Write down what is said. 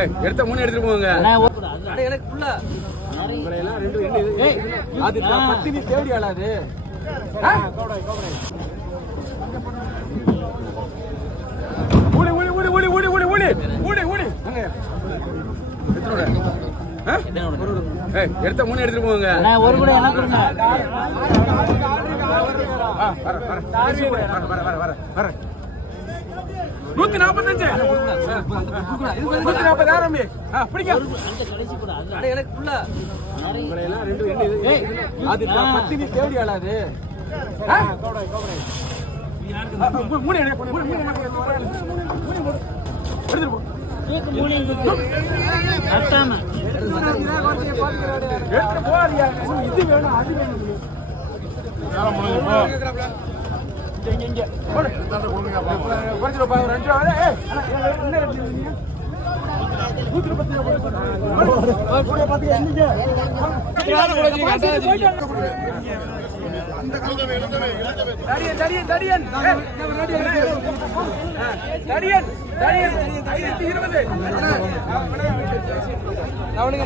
ஏய், எடுத்த மூணு எடுத்துட்டு போங்க. எனக்கு புள்ள உங்களை எல்லாம் ரெண்டு ரெண்டு அது. பத்தினி தேடி ஆளாது. ஊடி ஊடி ஊடி ஊடி ஊடி ஊடி ஊடி ஊடி ஊடி அங்க. எத்தனோட ஆ? ஏய், எடுத்த மூணு எடுத்துட்டு போங்க. ஒரு கூட எனக்கு கொடுங்க. ஆ, வர, வர. வர, வர, வர, நூத்தி நாற்பத்தஞ்சு நூத்தி நாற்பதாயிரம் பிடிக்க அது பத்தினி தேடி ஆளாது மூணு எடுத்துட்டு போ. இது வேணும் அது இங்க, இங்க, போடு. குறைச்சிட்டு போ, ஒரு அஞ்சு ரூபா. ஏய், என்ன ரேட் நூத்தி கூட பாத்துக்க, என்னங்க? தடியன், தடியன், தடியன். தடியன், தடியன், இருபது. அவனுங்க